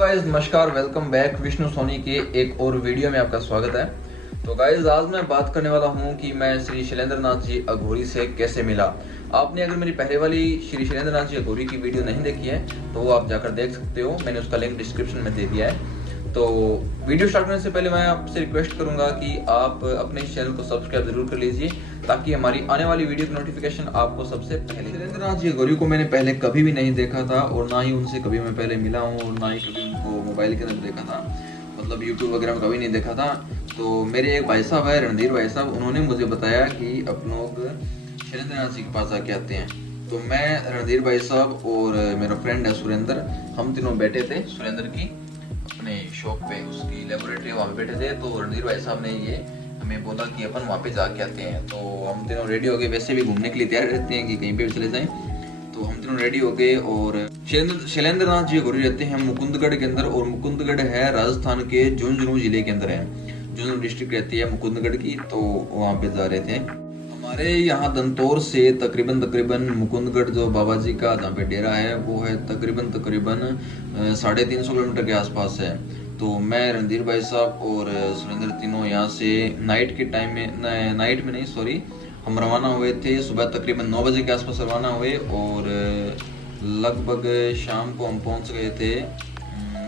Guys नमस्कार, welcome back Vishnu Soni के एक और वीडियो में आपका स्वागत है। तो गाइस आज मैं बात करने वाला हूं कि मैं श्री शैलेंद्र नाथ जी अघोरी से कैसे मिला। आपने अगर मेरी पहले वाली श्री शैलेंद्र नाथ जी अघोरी की वीडियो नहीं देखी है तो वो आप जाकर देख सकते हो, मैंने उसका लिंक डिस्क्रिप्शन में दे दिया है। तो वीडियो स्टार्ट करने से पहले मैं आपसे रिक्वेस्ट करूंगा कि आप अपने इस चैनल को सब्सक्राइब जरूर कर लीजिए ताकि हमारी आने वाली वीडियो की नोटिफिकेशन आपको सबसे पहले। शैलेंद्र नाथ जी अघोरी को मैंने पहले कभी भी नहीं देखा था और ना ही उनसे कभी मैं पहले मिला हूँ और ना ही कभी उनको मोबाइल के अंदर देखा था, मतलब यूट्यूब वगैरह में कभी नहीं देखा था। तो मेरे एक भाई साहब है रणधीर भाई साहब, उन्होंने मुझे बताया कि आप लोग शैलेंद्र नाथ जी के पास आके आते हैं। तो मैं रणधीर भाई साहब और मेरा फ्रेंड है सुरेंद्र, हम तीनों बैठे थे सुरेंद्र की अपने शॉप पे, उसकी लेबोरेटरी वहाँ पे बैठे थे। तो रणधीर भाई साहब ने ये हमें बोला कि अपन वहाँ पे जाके आते हैं। तो हम तीनों रेडी हो गए, वैसे भी घूमने के लिए तैयार रहते हैं कि कहीं पे भी चले जाएं। तो हम तीनों रेडी हो गए और शैलेंद्र नाथ जी अघोरी रहते हैं मुकुंदगढ़ के अंदर, और मुकुंदगढ़ है राजस्थान के झुंझुनू जिले के अंदर है, झुंझुनू डिस्ट्रिक्ट रहती है मुकुंदगढ़ की। तो वहाँ पे जा रहे थे। हमारे यहाँ दंतौर से तकरीबन मुकुंदगढ़ जो बाबा जी का जहाँ पे डेरा है वो है तकरीबन 350 किलोमीटर के आसपास है। तो मैं रणधीर भाई साहब और सुरेंद्र तीनों यहाँ से नाइट के टाइम में, नाइट में नहीं सॉरी, हम रवाना हुए थे सुबह तकरीबन 9 बजे के आसपास रवाना हुए और लगभग शाम को हम पहुँच गए थे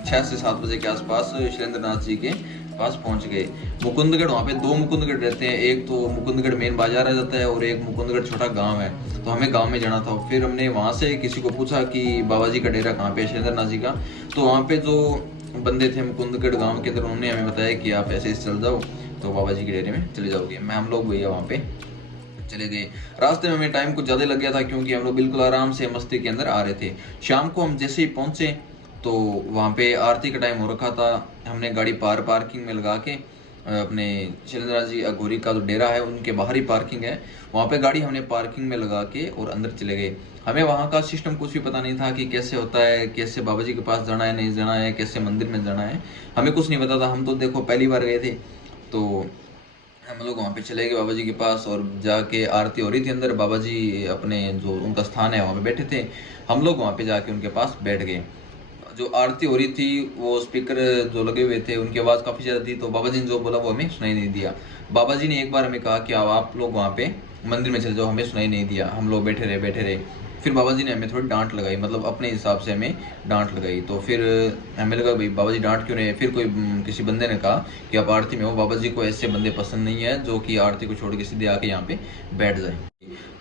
6 से 7 बजे के आसपास शैलेंद्र नाथ जी के पास पहुंच गए। मुकुंदगढ़, वहाँ पे 2 मुकुंदगढ़ रहते हैं, एक तो मुकुंदगढ़ मेन बाजार आ जाता है और एक मुकुंदगढ़ छोटा गांव है। तो हमें गांव में जाना था। फिर हमने वहाँ से किसी को पूछा कि बाबा जी का डेरा कहाँ पे है शैलेंद्र नाथ जी का। तो वहाँ पे जो बंदे थे मुकुंदगढ़ गाँव के अंदर, उन्होंने हमें बताया कि आप ऐसे चल जाओ तो बाबा जी के डेरे में चले जाओगे। हम लोग भैया वहाँ पे चले गए। रास्ते में हमें टाइम कुछ ज़्यादा लग गया था क्योंकि हम लोग बिल्कुल आराम से मस्ती के अंदर आ रहे थे। शाम को हम जैसे ही पहुंचे तो वहाँ पे आरती का टाइम हो रखा था। हमने गाड़ी पार्किंग में लगा के अपने शैलेंद्र नाथ जी अघोरी का जो डेरा है उनके बाहर ही पार्किंग है, वहाँ पे गाड़ी हमने पार्किंग में लगा के और अंदर चले गए। हमें वहाँ का सिस्टम कुछ भी पता नहीं था कि कैसे होता है, कैसे बाबा जी के पास जाना है नहीं जाना है, कैसे मंदिर में जाना है, हमें कुछ नहीं पता था। हम तो देखो पहली बार गए थे। तो हम लोग वहाँ पे चले गए बाबा जी के पास और जाके आरती हो रही थी अंदर, बाबा जी अपने जो उनका स्थान है वहाँ पे बैठे थे। हम लोग वहाँ पे जाके उनके पास बैठ गए। जो आरती हो रही थी वो स्पीकर जो लगे हुए थे उनकी आवाज़ काफ़ी ज़्यादा थी, तो बाबा जी ने जो बोला वो हमें सुनाई नहीं दिया। बाबा जी ने एक बार हमें कहा कि अब आप लोग वहाँ पे मंदिर में चले जाओ, हमें सुनाई नहीं दिया। हम लोग बैठे रहे। फिर बाबा जी ने हमें थोड़ी डांट लगाई, मतलब अपने हिसाब से हमें डांट लगाई। तो फिर हमें लगा भाई बाबा जी डांट क्यों रहे। फिर कोई किसी बंदे ने कहा कि आप आरती में हो, बाबा जी को ऐसे बंदे पसंद नहीं है जो कि आरती को छोड़ के सीधे आके यहाँ पे बैठ जाए।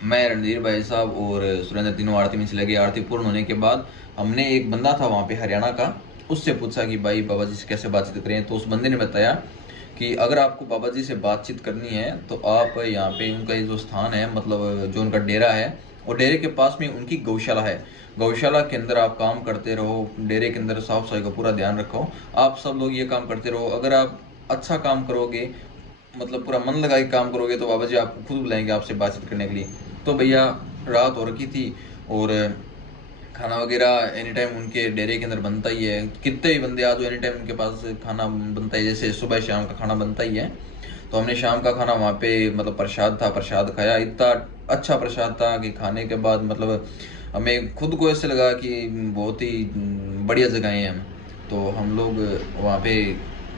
मैं रणधीर भाई साहब और सुरेंद्र तीनों आरती में चले गए। आरती पूर्ण होने के बाद हमने एक बंदा था वहाँ पे हरियाणा का, उससे पूछा कि भाई बाबा जी से कैसे बातचीत करें। तो उस बंदे ने बताया कि अगर आपको बाबा जी से बातचीत करनी है तो आप यहाँ पे उनका ये जो स्थान है, मतलब जो उनका डेरा है, और डेरे के पास में उनकी गौशाला है। गौशाला के अंदर आप काम करते रहो, डेरे के अंदर साफ सफाई का पूरा ध्यान रखो। आप सब लोग ये काम करते रहो। अगर आप अच्छा काम करोगे, मतलब पूरा मन लगा के काम करोगे, तो बाबा जी आपको खुद बुलाएंगे आपसे बातचीत करने के लिए। तो भैया रात हो रखी थी और खाना वगैरह एनी टाइम उनके डेरे के अंदर बनता ही है। कितने ही बंदे आ जाओ एनी टाइम उनके पास खाना बनता है, जैसे सुबह शाम का खाना बनता ही है। तो हमने शाम का खाना वहाँ पे, मतलब प्रसाद था, प्रसाद खाया। इतना अच्छा प्रसाद था कि खाने के बाद मतलब हमें खुद को ऐसे लगा कि बहुत ही बढ़िया जगह हैं हम। तो हम लोग वहाँ पे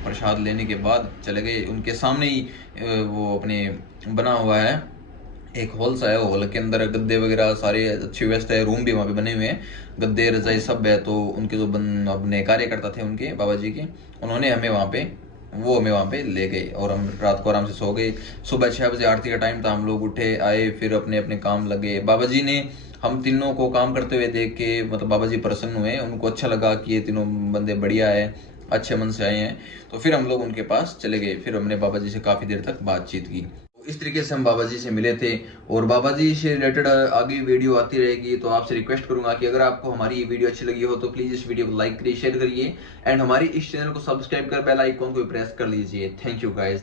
प्रसाद लेने के बाद चले गए। उनके सामने ही वो अपने बना हुआ है एक हॉल सा है, हॉल के अंदर गद्दे वगैरह सारे अच्छी व्यवस्था है, रूम भी वहाँ पे बने हुए हैं, गद्दे रजाई सब है। तो उनके जो अपने कार्यकर्ता थे उनके बाबा जी के, उन्होंने हमें वहाँ पे ले गए और हम रात को आराम से सो गए। सुबह 6 बजे आरती का टाइम था, हम लोग उठे आए, फिर अपने अपने काम लगे। बाबा जी ने हम तीनों को काम करते हुए देख के, मतलब बाबा जी प्रसन्न हुए, उनको अच्छा लगा कि ये तीनों बंदे बढ़िया है, अच्छे मन से आए हैं। तो फिर हम लोग उनके पास चले गए। फिर हमने बाबा जी से काफ़ी देर तक बातचीत की। इस तरीके से हम बाबा जी से मिले थे और बाबा जी से रिलेटेड आगे वीडियो आती रहेगी। तो आपसे रिक्वेस्ट करूंगा कि अगर आपको हमारी ये वीडियो अच्छी लगी हो तो प्लीज़ इस वीडियो को लाइक करिए, शेयर करिए एंड हमारी इस चैनल को सब्सक्राइब कर बेल आइकॉन को प्रेस कर लीजिए। Thank you guys.